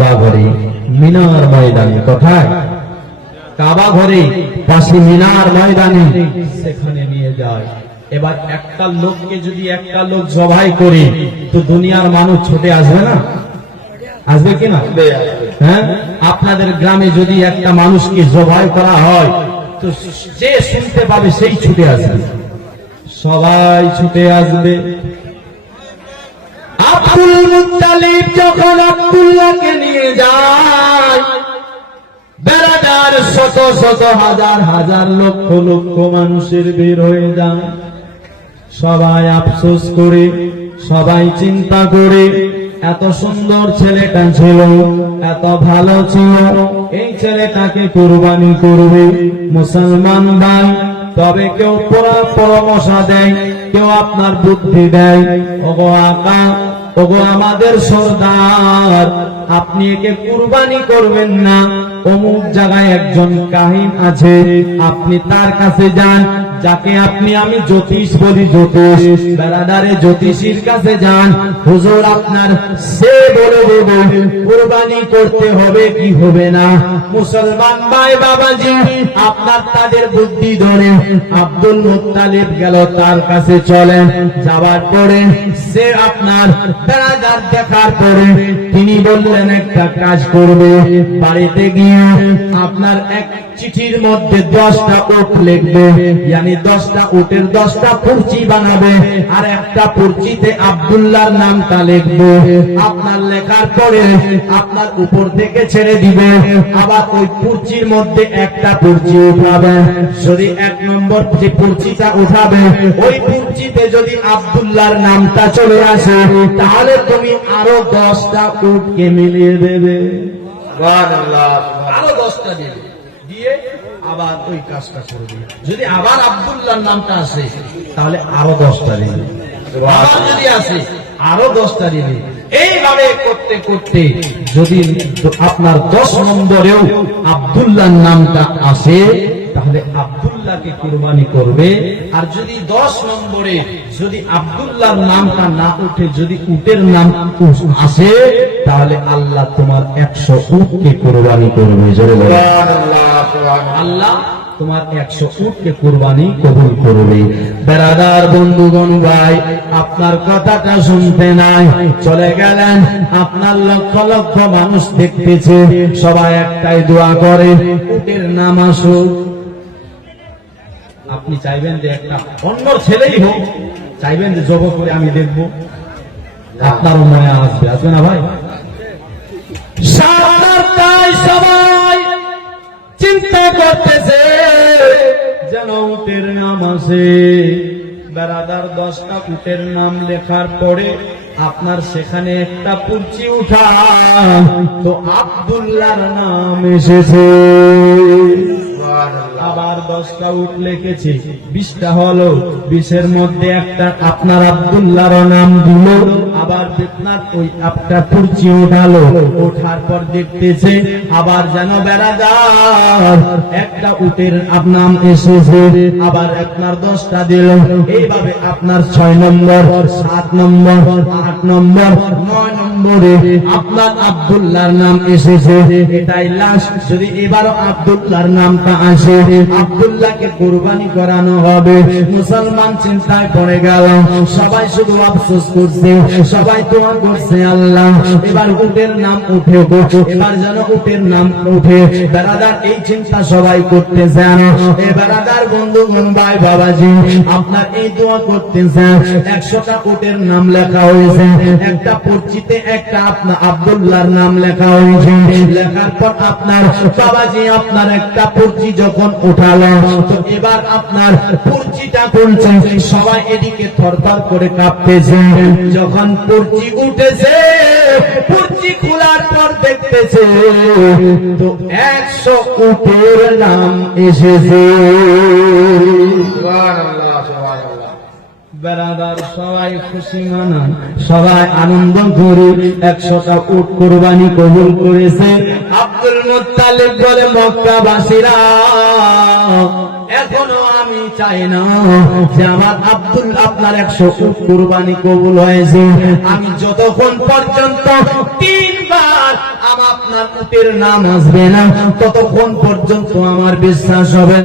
কাবা ঘরে মিনার ময়দানে, কোথায়? কাবা ঘরে পাশে মিনার ময়দানে, সেখানে নিয়ে যায়। এবার একটা লোককে যদি একটা লোক জবাই করে, তো দুনিয়ার মানুষ ছুটে আসবে না? আসবে কিনা? হ্যাঁ, আপনাদের গ্রামে যদি একটা মানুষকে জবাই করা হয়, তো যে শুনতে পাবে সেই ছুটে আসবে, সবাই ছুটে আসবে। আব্দুল মুত্তালিব যখন আব্দুল্লাহকে নিয়ে যায়, বেড়াদার শত শত হাজার হাজার লক্ষ লক্ষ মানুষের বের হয়ে যায়। সবাই আফসোস করে, সবাই চিন্তা করে, এত সুন্দর ছেলেটা ছিল, এত ভালো ছিল, এই ছেলেটাকে কুরবানি করবে মুসলমান ভাই। তবে কেউ পরামর্শ দেয়, কেউ আপনার বুদ্ধি দেয়, ওগো আকা, ওগো আমাদের সরদার, আপনি একে কুরবানি করবেন না, অমুক জায়গায় একজন কাহিন আছে, আপনি তার কাছে যান, যাকে আমি জ্যোতিষ বলি, জ্যোতিষ বেড়াদারে জ্যোতিষীর কাছে যান, হুজুর আপনার সে বলে দেবে কুরবানি করতে হবে কি হবে না। মুসলমান ভাই বাবাজি, আপনার তাদের বুদ্ধি ধরে আব্দুল মুত্তালিব গেল তার কাছে, চলেন। যাওয়ার পরে সে আপনার বেড়াদার দেখার পরে তিনি বললেন একটা কাজ করবে, বাড়িতে গিয়ে আপনার এক চিঠির মধ্যে 10টা উট লিখবে, यानी 10টা উটের 10টা পুরচি বানাবে, আর একটা পুরচিতে আব্দুল্লাহর নামটা লিখবে। আপনার লেখার পরে আপনার উপর থেকে ছেড়ে দিবে, আবার ওই পুরচির মধ্যে একটা পুরচি উঠাবে। যদি 1 নম্বর যে পুরচিটা উঠাবে, ওই পুরচিতে যদি আব্দুল্লাহর নামটা চলে আসে, তাহলে তুমি আরো 10টা উটকে মিলিয়ে দেবে। সুবহানাল্লাহ, আরো 10টা দেবে, দিয়ে আবার ওই কাজটা করবে। যদি আবার আব্দুল্লাহর নামটা আসে, তাহলে আরো 10টা দেবে, আবার যদি আসে আরো 10টা দেবে। এইভাবে করতে করতে যদি আপনার 10 নম্বরেও আব্দুল্লাহর নামটা আসে, তাহলে আব্দুল্লাহকে কুরবানি করবে। আর যদি 10 নম্বরে যদি আব্দুল্লাহর নামটা না উঠে, যদি উটের নাম আসে, তাহলে আল্লাহ তোমার 100 উটকে কুরবানি করবে। জোরে বলো সুবহানাল্লাহ। আল্লাহ তোমার 100 উটকে কুরবানি কবুল করবে। বেরাদার বন্ধুগণ ভাই, আপনার কথাটা শুনতে নাই, চলে গেলেন। আপনার লক্ষ লক্ষ মানুষ দেখতেছে, সবাই একটাই দোয়া করে, উটের নাম আসুক। আপনি চাইবেন যে একটা অন্য ছেলেই হোক, চাইবেন যে জব করে আমি দেখব, আপনারও মনে আসবে, আসবে না ভাই? সবাই চিন্তা করতেছে যেন উটের নাম আসে। বেরাদার 10টা উটের নাম লেখার পরে আপনার সেখানে একটা পুরচি উঠা, তো আব্দুল্লাহর নাম এসেছে। আবার 10টা উট লিখেছে, 20টা হলো, 20-এর মধ্যে একটা আপনার আব্দুল্লাহর নাম দিল। আবার বেতনার ওই একটা পুরচি উঠালো, ওঠার পর দেখতেছে আবার যেন বেড়াদার একটা উটের নাম এসেছে, আবার আপনার 10টা দিল। এইভাবে আপনার 6 নম্বর, 7 নম্বর, 8 নম্বর, 9 নম্বরে আপনার আব্দুল্লাহর নাম এসেছে। এটাই লাস্ট। যদি এবারও আব্দুল্লাহর নামটা আসে, আব্দুল্লাহকে কুরবানি করানো হবে। মুসলমান চিন্তায় পড়ে গেল, সবাই শুধু আফসোস করছে, সবাই দোয়া করছে, আল্লাহ এবার উটের নাম উঠে, এবার যেন উটের নাম উঠে। বেরাদার এই চিন্তা সবাই করতেছেন। এ বেরাদার বন্ধুগণ ভাই বাবাজি, আপনার এই দোয়া করতেছেন। 100টা উটের নাম লেখা হয়েছে, একটা পরিচিতে একটা আপনার আব্দুল্লাহর নাম লেখা হয়েছে। লেখার পর আপনার বাবাজি আপনার একটা পরিচি যখন উঠালো, তো এবার আপনার পরিচিটা খুলছে, সবাই এদিকে থরথর করে কাঁপতেছে। যখন পরিচি উঠেছে, পরিচি খোলার পর দেখতেছে তো 100 উটের নাম এসেছে। সুবহানাল্লাহ, সুবহানাল্লাহ। বেরাদার সবাই খুশি মানান, সবাই আনন্দ করে 100টা উট কুরবানি কবুল করেছে। আব্দুল মুত্তালিব বলে, মক্কাবাসীরা এখনো আমি চাই না যে আমার আব্দুল আপনার 100 উট কুরবানি কবুল হয়েছে, আমি যতক্ষণ পর্যন্ত 3 বার আপনার উটের নাম আসবে না ততক্ষণ পর্যন্ত আমার বিশ্বাস হবে।